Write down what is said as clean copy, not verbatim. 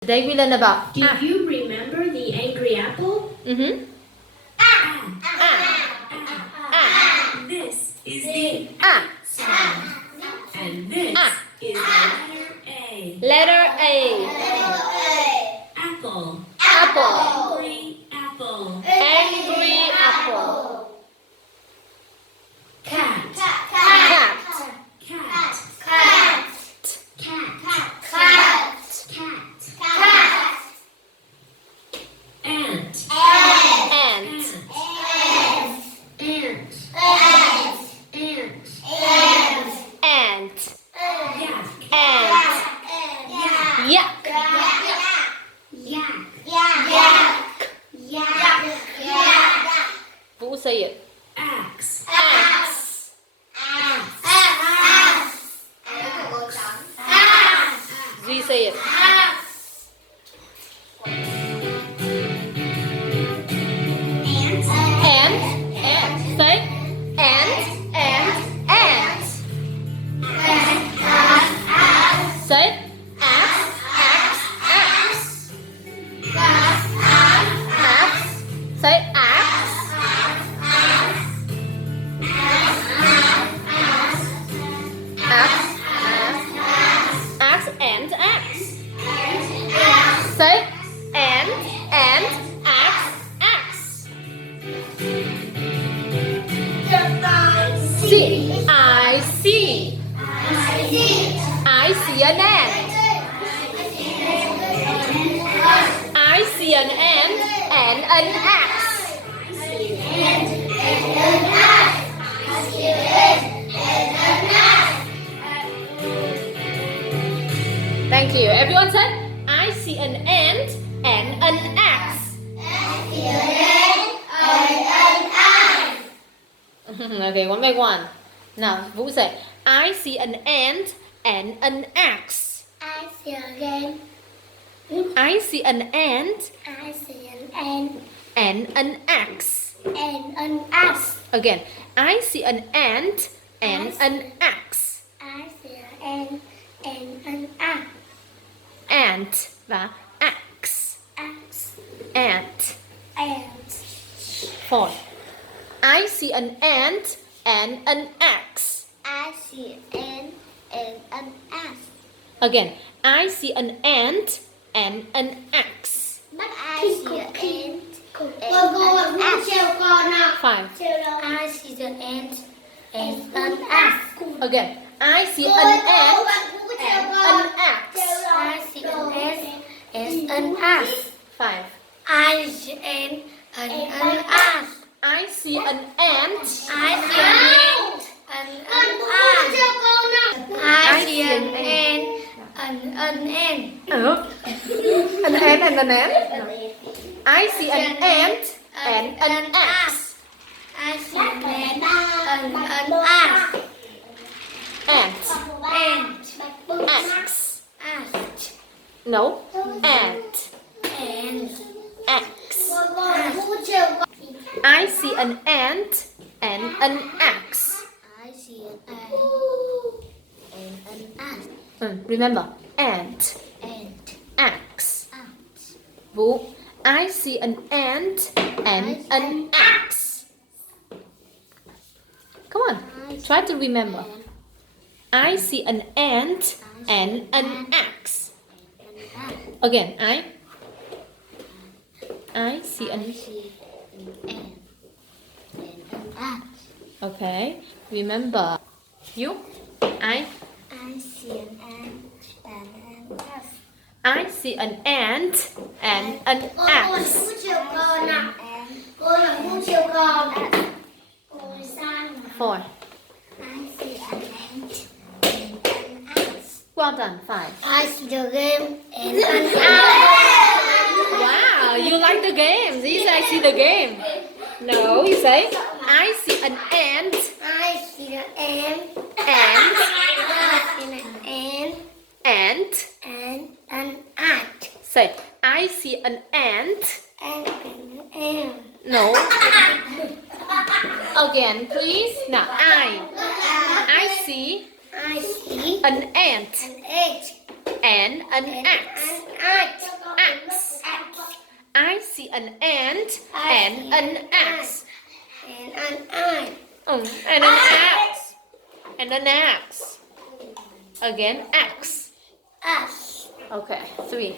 Today we learn about Do you remember the angry apple? This is the sound. And this is the letter A. Letter A. Apple. Apple. Angry apple. Angry apple. Cat. Cat. Cat. Cat. Cat. Ant. Ant. Ant. Ant. Yak. Ant. Yuck. Vũ say it. Axe. Axe. Duy say it. Ant. Ant. Say ant. Say axe. Say axe. Axe and axe. Say and axe. See. I see. I see an ant. I see an ant and an axe. Thank you. Everyone said, I see an ant and an axe. Okay, one by one. Now, Vũ say, I see an ant and an axe. I see an ant and an axe. Again, I see an ant and an axe. Ant và axe. Ant. Four. I see an ant and an axe. Again, I see an ant and an axe. Five. Again, I see an ant and an axe. Five. I see an ant. An ant and an ant. I see an ant and an axe. Ant. Axe. No. Ant. Axe. I see an ant and an axe. Remember, ant. Axe. Vũ. I see an ant and an axe. Come on, try to remember. I see an ant and an axe. Again, I see an Okay, remember. You? I see an ant and an axe. Four. Well done. Five. I see the game and an axe. Wow, you like the game. You say I see the game. No, you say I see an ant I see an ant. and And an ant. say I see an ant. And an ant. No. Again, please. Now I see I see an ant an ant and an and axe. an ant. Axe. I see an ant and an axe. And an ant. And an axe. And an axe. Again, axe. Us. Okay, 3.